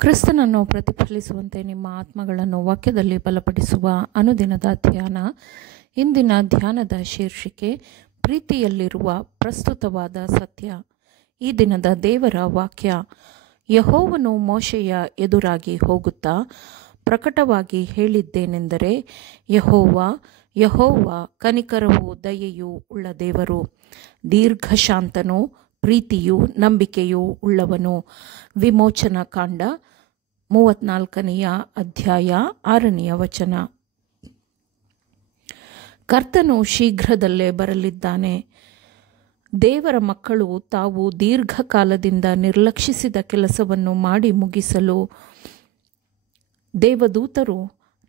ಕ್ರಿಸ್ತನನ್ನು ಪ್ರತಿಫಲಿಸುವಂತೆ ನಿಮ್ಮ ಆತ್ಮಗಳನ್ನು ವಾಕ್ಯದಲ್ಲಿ ಬಲಪಡಿಸುವ ಅನುದಿನದ ಧ್ಯಾನ. ಇಂದಿನ ಧ್ಯಾನದ ಶೀರ್ಷಿಕೆ ಪ್ರೀತಿಯಲ್ಲಿರುವ ಪ್ರಸ್ತುತವಾದ ಸತ್ಯ. ಈ ದಿನದ ದೇವರ ವಾಕ್ಯ. ಯೆಹೋವನು ಮೋಶೆಯ ಎದುರಾಗಿ ಹೋಗುತ್ತಾ ಪ್ರಕಟವಾಗಿ ಹೇಳಿದ್ದೇನೆಂದರೆ, ಯೆಹೋವ ಕನಿಕರವೂ ದಯೆಯೂ ಉಳ್ಳ ದೇವರು, ದೀರ್ಘಶಾಂತನೂ ಪ್ರೀತಿಯೂ ನಂಬಿಕೆಯೂ ಉಳ್ಳವನು. ವಿಮೋಚನಾ ಕಾಂಡ 34ನೇ ಅಧ್ಯಾಯ 6ನೇ ವಚನ. ಕರ್ತನು ಶೀಘ್ರದಲ್ಲೇ ಬರಲಿದ್ದಾನೆ. ದೇವರ ಮಕ್ಕಳು ತಾವು ದೀರ್ಘಕಾಲದಿಂದ ನಿರ್ಲಕ್ಷಿಸಿದ ಕೆಲಸವನ್ನು ಮಾಡಿ ಮುಗಿಸಲು ದೇವದೂತರು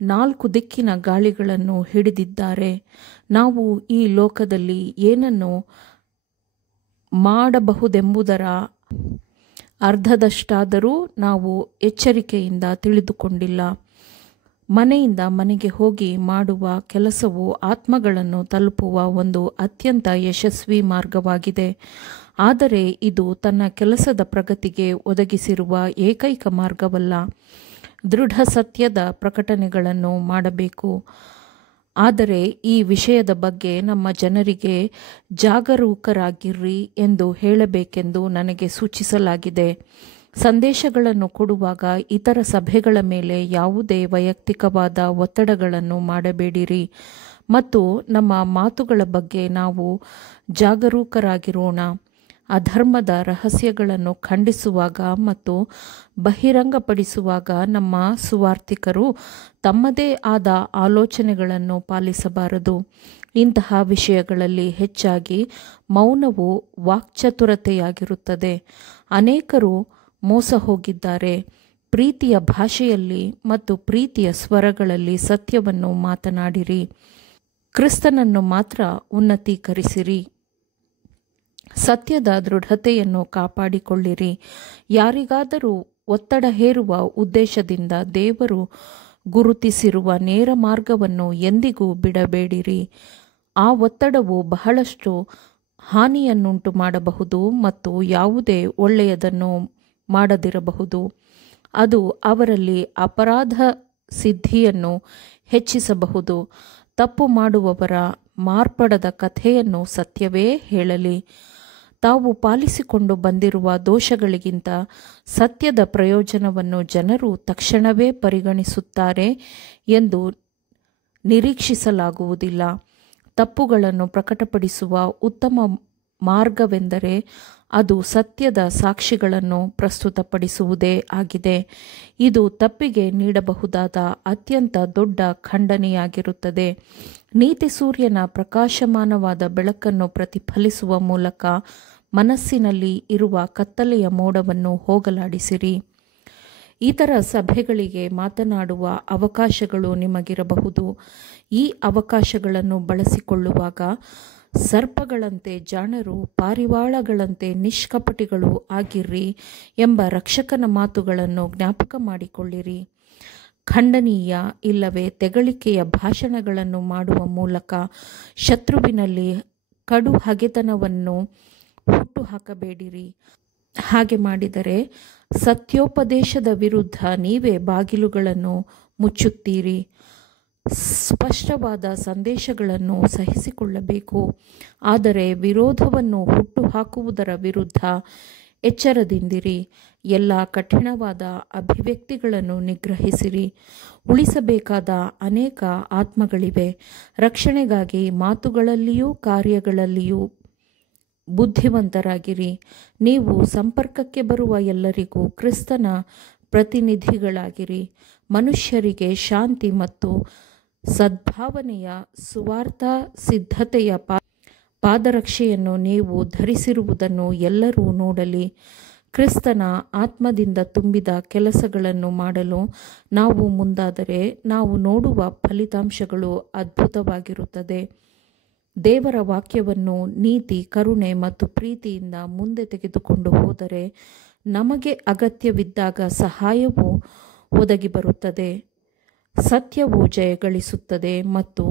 4 ದಿಕ್ಕಿನ ಗಾಳಿಗಳನ್ನು ಹಿಡಿದಿದ್ದಾರೆ. ನಾವು ಈ ಲೋಕದಲ್ಲಿ ಏನನ್ನು ಮಾಡಬಹುದೆಂಬುದರ ಅರ್ಧದಷ್ಟಾದರೂ ನಾವು ಎಚ್ಚರಿಕೆಯಿಂದ ತಿಳಿದುಕೊಂಡಿಲ್ಲ. ಮನೆಯಿಂದ ಮನೆಗೆ ಹೋಗಿ ಮಾಡುವ ಕೆಲಸವು ಆತ್ಮಗಳನ್ನು ತಲುಪುವ ಒಂದು ಅತ್ಯಂತ ಯಶಸ್ವಿ ಮಾರ್ಗವಾಗಿದೆ. ಆದರೆ ಇದು ತನ್ನ ಕೆಲಸದ ಪ್ರಗತಿಗೆ ಒದಗಿಸಿರುವ ಏಕೈಕ ಮಾರ್ಗವಲ್ಲ. ದೃಢ ಸತ್ಯದ ಪ್ರಕಟಣೆಗಳನ್ನು ಮಾಡಬೇಕು. ಆದರೆ ಈ ವಿಷಯದ ಬಗ್ಗೆ ನಮ್ಮ ಜನರಿಗೆ ಜಾಗರೂಕರಾಗಿರ್ರಿ ಎಂದು ಹೇಳಬೇಕೆಂದು ನನಗೆ ಸೂಚಿಸಲಾಗಿದೆ. ಸಂದೇಶಗಳನ್ನು ಕೊಡುವಾಗ ಇತರ ಸಭೆಗಳ ಮೇಲೆ ಯಾವುದೇ ವೈಯಕ್ತಿಕವಾದ ಒತ್ತಡಗಳನ್ನು ಮಾಡಬೇಡಿರಿ ಮತ್ತು ನಮ್ಮ ಮಾತುಗಳ ಬಗ್ಗೆ ನಾವು ಜಾಗರೂಕರಾಗಿರೋಣ. ಅಧರ್ಮದ ರಹಸ್ಯಗಳನ್ನು ಖಂಡಿಸುವಾಗ ಮತ್ತು ಬಹಿರಂಗಪಡಿಸುವಾಗ ನಮ್ಮ ಸುವಾರ್ತಿಕರು ತಮ್ಮದೇ ಆದ ಆಲೋಚನೆಗಳನ್ನು ಪಾಲಿಸಬಾರದು. ಇಂತಹ ವಿಷಯಗಳಲ್ಲಿ ಹೆಚ್ಚಾಗಿ ಮೌನವು ವಾಕ್ಚತುರತೆಯಾಗಿರುತ್ತದೆ. ಅನೇಕರು ಮೋಸ ಹೋಗಿದ್ದಾರೆ. ಪ್ರೀತಿಯ ಭಾಷೆಯಲ್ಲಿ ಮತ್ತು ಪ್ರೀತಿಯ ಸ್ವರಗಳಲ್ಲಿ ಸತ್ಯವನ್ನು ಮಾತನಾಡಿರಿ. ಕ್ರಿಸ್ತನನ್ನು ಮಾತ್ರ ಉನ್ನತೀಕರಿಸಿರಿ. ಸತ್ಯದ ದೃಢತೆಯನ್ನು ಕಾಪಾಡಿಕೊಳ್ಳಿರಿ. ಯಾರಿಗಾದರೂ ಒತ್ತಡ ಹೇರುವ ಉದ್ದೇಶದಿಂದ ದೇವರು ಗುರುತಿಸಿರುವ ನೇರ ಮಾರ್ಗವನ್ನು ಎಂದಿಗೂ ಬಿಡಬೇಡಿರಿ. ಆ ಒತ್ತಡವು ಬಹಳಷ್ಟು ಹಾನಿಯನ್ನುಂಟು ಮಾಡಬಹುದು ಮತ್ತು ಯಾವುದೇ ಒಳ್ಳೆಯದನ್ನು ಮಾಡದಿರಬಹುದು. ಅದು ಅವರಲ್ಲಿ ಅಪರಾಧ ಸಿದ್ಧಿಯನ್ನು ಹೆಚ್ಚಿಸಬಹುದು. ತಪ್ಪು ಮಾಡುವವರ ಮಾರ್ಪಡದ ಕಥೆಯನ್ನು ಸತ್ಯವೇ ಹೇಳಲಿ. ತಾವು ಪಾಲಿಸಿಕೊಂಡು ಬಂದಿರುವ ದೋಷಗಳಿಗಿಂತ ಸತ್ಯದ ಪ್ರಯೋಜನವನ್ನು ಜನರು ತಕ್ಷಣವೇ ಪರಿಗಣಿಸುತ್ತಾರೆ ಎಂದು ನಿರೀಕ್ಷಿಸಲಾಗುವುದಿಲ್ಲ. ತಪ್ಪುಗಳನ್ನು ಪ್ರಕಟಪಡಿಸುವ ಉತ್ತಮ ಮಾರ್ಗವೆಂದರೆ ಅದು ಸತ್ಯದ ಸಾಕ್ಷಿಗಳನ್ನು ಪ್ರಸ್ತುತಪಡಿಸುವುದೇ ಆಗಿದೆ. ಇದು ತಪ್ಪಿಗೆ ನೀಡಬಹುದಾದ ಅತ್ಯಂತ ದೊಡ್ಡ ಖಂಡನೆಯಾಗಿರುತ್ತದೆ. ನೀತಿ ಸೂರ್ಯನ ಪ್ರಕಾಶಮಾನವಾದ ಬೆಳಕನ್ನು ಪ್ರತಿಫಲಿಸುವ ಮೂಲಕ ಮನಸ್ಸಿನಲ್ಲಿ ಇರುವ ಕತ್ತಲೆಯ ಮೋಡವನ್ನು ಹೋಗಲಾಡಿಸಿರಿ. ಇತರ ಸಭೆಗಳಿಗೆ ಮಾತನಾಡುವ ಅವಕಾಶಗಳು ನಿಮಗಿರಬಹುದು. ಈ ಅವಕಾಶಗಳನ್ನು ಬಳಸಿಕೊಳ್ಳುವಾಗ ಸರ್ಪಗಳಂತೆ ಜಾಣರು, ಪಾರಿವಾಳಗಳಂತೆ ನಿಷ್ಕಪಟಿಗಳು ಆಗಿರ್ರಿ ಎಂಬ ರಕ್ಷಕನ ಮಾತುಗಳನ್ನು ಜ್ಞಾಪಕ ಮಾಡಿಕೊಳ್ಳಿರಿ. ಖಂಡನೀಯ ಇಲ್ಲವೇ ತೆಗಳಿಕೆಯ ಭಾಷಣಗಳನ್ನು ಮಾಡುವ ಮೂಲಕ ಶತ್ರುವಿನಲ್ಲಿ ಕಡು ಹಗೆತನವನ್ನು ಹುಟ್ಟುಹಾಕಬೇಡಿರಿ. ಹಾಗೆ ಮಾಡಿದರೆ ಸತ್ಯೋಪದೇಶದ ವಿರುದ್ಧ ನೀವೇ ಬಾಗಿಲುಗಳನ್ನು ಮುಚ್ಚುತ್ತೀರಿ. ಸ್ಪಷ್ಟವಾದ ಸಂದೇಶಗಳನ್ನು ಸಹಿಸಿಕೊಳ್ಳಬೇಕು, ಆದರೆ ವಿರೋಧವನ್ನು ಹುಟ್ಟುಹಾಕುವುದರ ವಿರುದ್ಧ ಎಚ್ಚರದಿಂದಿರಿ. ಎಲ್ಲ ಕಠಿಣವಾದ ಅಭಿವ್ಯಕ್ತಿಗಳನ್ನು ನಿಗ್ರಹಿಸಿರಿ. ಉಳಿಸಬೇಕಾದ ಅನೇಕ ಆತ್ಮಗಳಿವೆ. ರಕ್ಷಣೆಗಾಗಿ ಮಾತುಗಳಲ್ಲಿಯೂ ಕಾರ್ಯಗಳಲ್ಲಿಯೂ ಬುದ್ಧಿವಂತರಾಗಿರಿ. ನೀವು ಸಂಪರ್ಕಕ್ಕೆ ಬರುವ ಎಲ್ಲರಿಗೂ ಕ್ರಿಸ್ತನ ಪ್ರತಿನಿಧಿಗಳಾಗಿರಿ. ಮನುಷ್ಯರಿಗೆ ಶಾಂತಿ ಮತ್ತು ಸದ್ಭಾವನೆಯ ಸುವಾರ್ಥ ಸಿದ್ಧತೆಯ ಪಾದರಕ್ಷೆಯನ್ನು ನೀವು ಧರಿಸಿರುವುದನ್ನು ಎಲ್ಲರೂ ನೋಡಲಿ. ಕ್ರಿಸ್ತನ ಆತ್ಮದಿಂದ ತುಂಬಿದ ಕೆಲಸಗಳನ್ನು ಮಾಡಲು ನಾವು ಮುಂದಾದರೆ ನಾವು ನೋಡುವ ಫಲಿತಾಂಶಗಳು ಅದ್ಭುತವಾಗಿರುತ್ತದೆ. ದೇವರ ವಾಕ್ಯವನ್ನು ನೀತಿ, ಕರುಣೆ ಮತ್ತು ಪ್ರೀತಿಯಿಂದ ಮುಂದೆ ತೆಗೆದುಕೊಂಡು ಹೋದರೆ ನಮಗೆ ಅಗತ್ಯವಿದ್ದಾಗ ಸಹಾಯವು ಒದಗಿ ಬರುತ್ತದೆ. ಸತ್ಯವು ಜಯಗಳಿಸುತ್ತದೆ ಮತ್ತು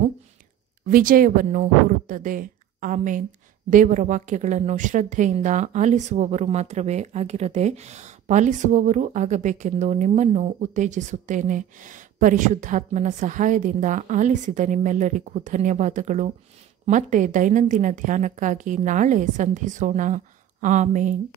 ವಿಜಯವನ್ನು ಹೊರುತ್ತದೆ. ಆಮೇನ್. ದೇವರ ವಾಕ್ಯಗಳನ್ನು ಶ್ರದ್ಧೆಯಿಂದ ಆಲಿಸುವವರು ಮಾತ್ರವೇ ಆಗಿರದೆ ಪಾಲಿಸುವವರೂ ಆಗಬೇಕೆಂದು ನಿಮ್ಮನ್ನು ಉತ್ತೇಜಿಸುತ್ತೇನೆ. ಪರಿಶುದ್ಧಾತ್ಮನ ಸಹಾಯದಿಂದ ಆಲಿಸಿದ ನಿಮ್ಮೆಲ್ಲರಿಗೂ ಧನ್ಯವಾದಗಳು. ಮತ್ತೆ ದೈನಂದಿನ ಧ್ಯಾನಕ್ಕಾಗಿ ನಾಳೆ ಸಂಧಿಸೋಣ. ಆಮೇನ್.